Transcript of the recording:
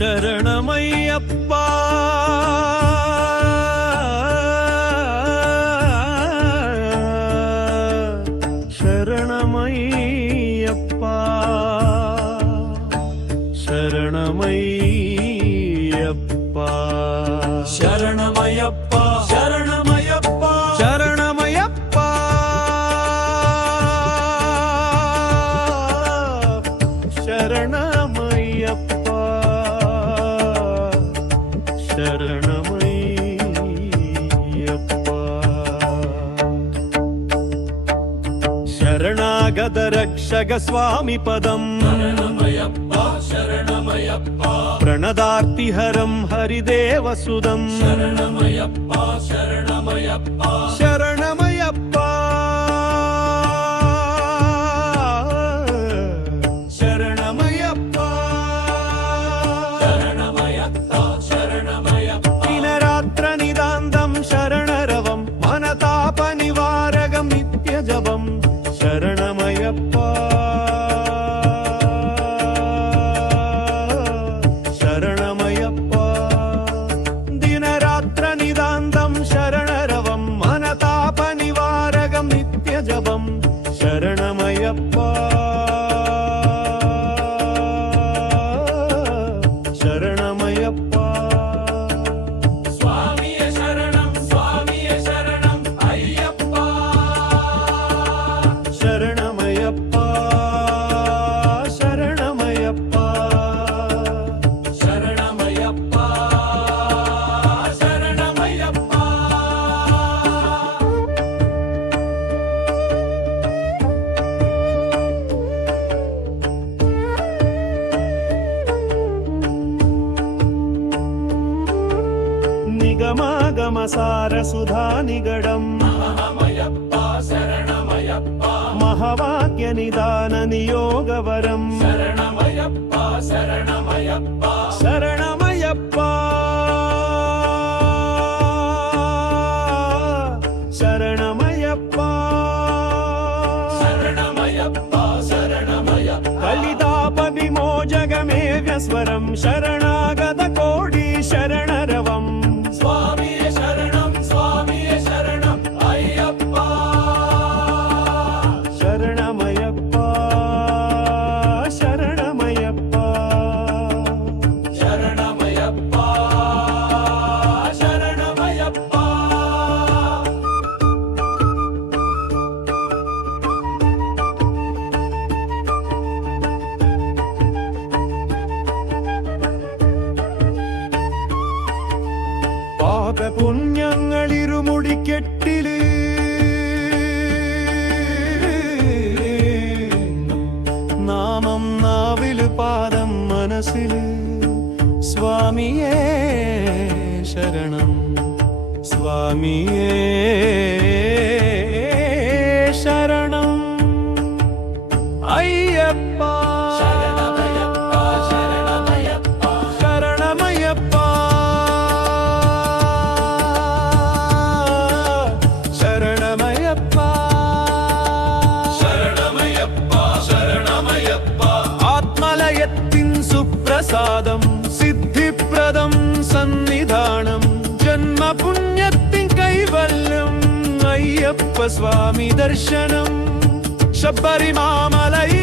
ಶರಣಮಯ್ಯಪ್ಪ ಶರಣಮಯ್ಯಪ್ಪ ಶರಣಮಯ್ಯಪ್ಪ ಶರಣಮಯ್ಯಪ್ಪ ಶರಣಮಯ್ಯಪ್ಪ ಶರಣಮಯ್ಯಪ್ಪ ಶರಣಮಯ್ಯಪ್ಪ ಶರಣಮಯ್ಯಪ್ಪ ಶರಣಾಗತ ರಕ್ಷಕ ಸ್ವಾಮಿ ಪದಂ ಶರಣಮಯ್ಯಪ್ಪ ಶರಣಮಯ್ಯಪ್ಪ ಪ್ರಣದಾರ್ತಿಹರಂ ಹರಿದೇವಸುದಂ ಶರಣಮಯ್ಯಪ್ಪ ಶರಣಮಯ್ಯಪ್ಪ ಶರಣಮಯ್ಯಪ್ಪ ಶರಣಮಯ್ಯಪ್ಪ ಶರಣಮಯ್ಯಪ್ಪ ಶರಣಮಯ್ಯಪ್ಪ ದಿನರಾತ್ರ ನಿದಾಂತಂ ಶರಣರವಂ ಮನತಾಪ ನಿವಾರಕಂ ನಿತ್ಯಜಪಂ ಶರಣಮಯ್ಯಪ್ಪ ಶರಣಮಯ್ಯಪ್ಪ ದಿನರಾತ್ರ ನಿದಾಂತಂ ಶರಣರವಂ ಮನತಾಪ ನಿವಾರಕಂ ನಿತ್ಯಜಪಂ ಶರಣಮಯ್ಯಪ್ಪ ಶರಣಮಯ್ಯಪ್ಪ ಸ್ವಾಮಿಯೇ ಶರಣಂ ಅಯ್ಯಪ್ಪ ಶರಣಮಯ್ಯಪ್ಪ ಶರಣಮಯ್ಯಪ್ಪ ಶರಣಮಯ್ಯಪ್ಪ ಶರಣಮಯ್ಯಪ್ಪ ನಿಗಮಾಗಮ ಸಾರ ಸುಧಾ ನಿಗಡಂ ಮಹಾಮಯ್ಯಪ್ಪ ಶರಣಮಯ್ಯಪ್ಪ ಮಹಾವಾಕ್ಯ ನಿದಾನ ನಿಯೋಗವರಂ ಶರಣಮಯ್ಯಪ್ಪ ಶರಣಮಯ್ಯಪ್ಪ ಶರಣಮಯ್ಯಪ್ಪ ಶರಣಮಯ್ಯಪ್ಪ ಶರಣಮಯ್ಯಪ್ಪ ಶರಣಮಯ್ಯಪ್ಪ ಕಲಿತಾಪ ವಿಮೋಚಕಮೇ ವ್ಯಸ್ವರಂ ಶರಣಾಗತ ಕೋಡಿ ಶರಣರವಂ ಸ್ವಾಮಿಯೇ ಶರಣಂ ಅಯ್ಯಪ್ಪ ಶರಣಮಯ್ಯಪ್ಪ ಶರಣಮಯ್ಯಪ್ಪ ಶರಣಮಯ್ಯಪ್ಪ ಶರಣಮಯ್ಯಪ್ಪ പാപ പുണ്യങ്ങളിരുമുടിക്കെട്ടില് നാമം നാവില് പാദം മനസ്സില് സ്വാമിയേ ശരണം സ്വാമിയേ ശരണം അയ്യപ്പ ಶರಣಮಯ್ಯಪ್ಪ ಶರಣಮಯ್ಯಪ್ಪ ಶರಣಮಯ್ಯಪ್ಪ ಶರಣಮಯ್ಯಪ್ಪ ಶರಣಮಯ್ಯಪ್ಪ ಶರಣಮಯ್ಯಪ್ಪ ആത്മലയത്തിൻ സുപ്രസാദം സിദ്ധിപ്രദം സന്നിധാനം ജന്മപുണ്യത്തിൻ കൈവല്യം അയ്യപ്പ സ്വാമി ദർശനം ശബരിമാമലയിൽ